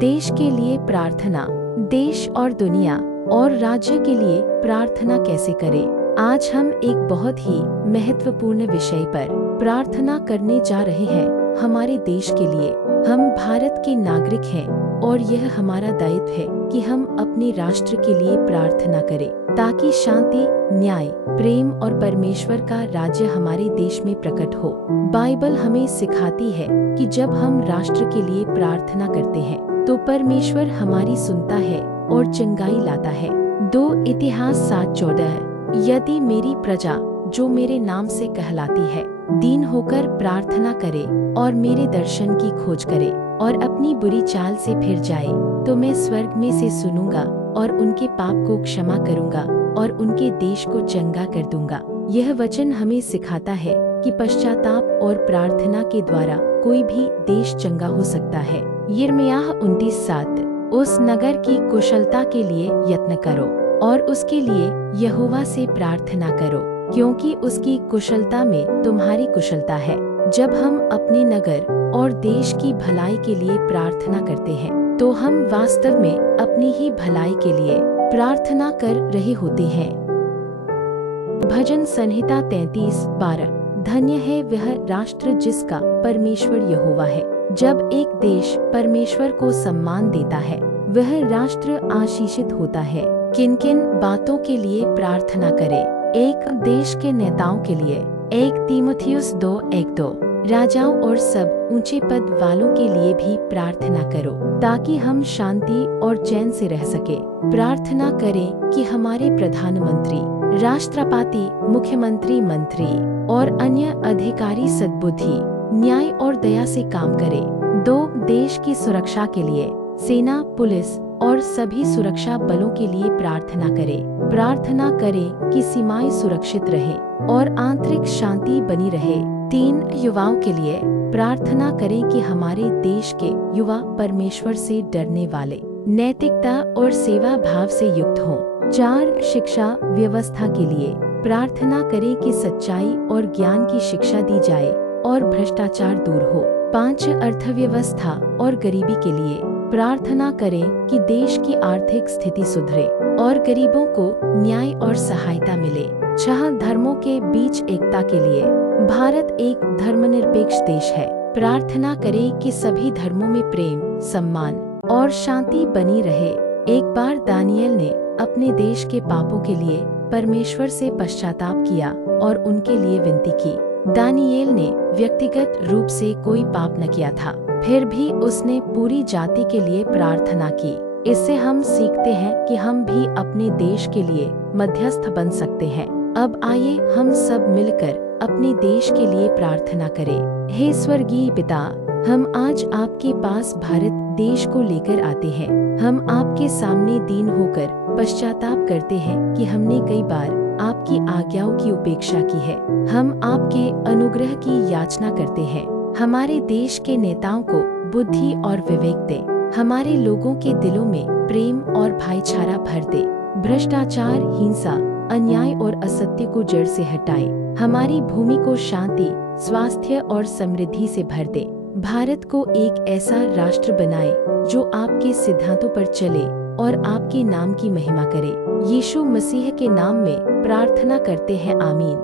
देश के लिए प्रार्थना। देश और दुनिया और राज्य के लिए प्रार्थना कैसे करें? आज हम एक बहुत ही महत्वपूर्ण विषय पर प्रार्थना करने जा रहे हैं। हमारे देश के लिए। हम भारत के नागरिक हैं और यह हमारा दायित्व है कि हम अपने राष्ट्र के लिए प्रार्थना करें ताकि शांति, न्याय, प्रेम और परमेश्वर का राज्य हमारे देश में प्रकट हो। बाइबल हमें सिखाती है कि जब हम राष्ट्र के लिए प्रार्थना करते हैं तो परमेश्वर हमारी सुनता है और चंगाई लाता है। 2 इतिहास 7:14। यदि मेरी प्रजा जो मेरे नाम से कहलाती है दीन होकर प्रार्थना करे और मेरे दर्शन की खोज करे और अपनी बुरी चाल से फिर जाए तो मैं स्वर्ग में से सुनूंगा और उनके पाप को क्षमा करूंगा और उनके देश को चंगा कर दूंगा। यह वचन हमें सिखाता है कि पश्चाताप और प्रार्थना के द्वारा कोई भी देश चंगा हो सकता है। यिर्मयाह 29:7। उस नगर की कुशलता के लिए यत्न करो और उसके लिए यहोवा से प्रार्थना करो, क्योंकि उसकी कुशलता में तुम्हारी कुशलता है। जब हम अपने नगर और देश की भलाई के लिए प्रार्थना करते हैं तो हम वास्तव में अपनी ही भलाई के लिए प्रार्थना कर रहे होते हैं। भजन संहिता 33:12। धन्य है वह राष्ट्र जिसका परमेश्वर यहोवा है। जब एक देश परमेश्वर को सम्मान देता है वह राष्ट्र आशीषित होता है। किन किन बातों के लिए प्रार्थना करें? 1 देश के नेताओं के लिए। 1 तीमुथियुस 2:1-2। राजाओं और सब ऊंचे पद वालों के लिए भी प्रार्थना करो ताकि हम शांति और चैन से रह सके। प्रार्थना करें कि हमारे प्रधानमंत्री, राष्ट्रपति, मुख्यमंत्री, मंत्री और अन्य अधिकारी सद्बुद्धि, न्याय और दया से काम करें। 2 देश की सुरक्षा के लिए। सेना, पुलिस और सभी सुरक्षा बलों के लिए प्रार्थना करें। प्रार्थना करें कि सीमाएं सुरक्षित रहें और आंतरिक शांति बनी रहे। 3 युवाओं के लिए। प्रार्थना करें कि हमारे देश के युवा परमेश्वर से डरने वाले, नैतिकता और सेवा भाव से युक्त हों। 4 शिक्षा व्यवस्था के लिए। प्रार्थना करें कि सच्चाई और ज्ञान की शिक्षा दी जाए और भ्रष्टाचार दूर हो। 5 अर्थव्यवस्था और गरीबी के लिए। प्रार्थना करें कि देश की आर्थिक स्थिति सुधरे और गरीबों को न्याय और सहायता मिले। 6 धर्मों के बीच एकता के लिए। भारत एक धर्मनिरपेक्ष देश है। प्रार्थना करें कि सभी धर्मों में प्रेम, सम्मान और शांति बनी रहे। एक बार दानिएल ने अपने देश के पापों के लिए परमेश्वर से पश्चाताप किया और उनके लिए विनती की। दानिएल ने व्यक्तिगत रूप से कोई पाप न किया था, फिर भी उसने पूरी जाति के लिए प्रार्थना की। इससे हम सीखते हैं कि हम भी अपने देश के लिए मध्यस्थ बन सकते हैं। अब आइए हम सब मिलकर अपने देश के लिए प्रार्थना करें। हे स्वर्गीय पिता, हम आज आपके पास भारत देश को लेकर आते हैं। हम आपके सामने दीन होकर पश्चाताप करते हैं कि हमने कई बार आपकी आज्ञाओं की उपेक्षा की है। हम आपके अनुग्रह की याचना करते हैं। हमारे देश के नेताओं को बुद्धि और विवेक दे। हमारे लोगों के दिलों में प्रेम और भाईचारा भर दे। भ्रष्टाचार, हिंसा, अन्याय और असत्य को जड़ से हटाए। हमारी भूमि को शांति, स्वास्थ्य और समृद्धि से भर दे। भारत को एक ऐसा राष्ट्र बनाए जो आपके सिद्धांतों पर चले और आपके नाम की महिमा करे। यीशु मसीह के नाम में प्रार्थना करते हैं, आमीन।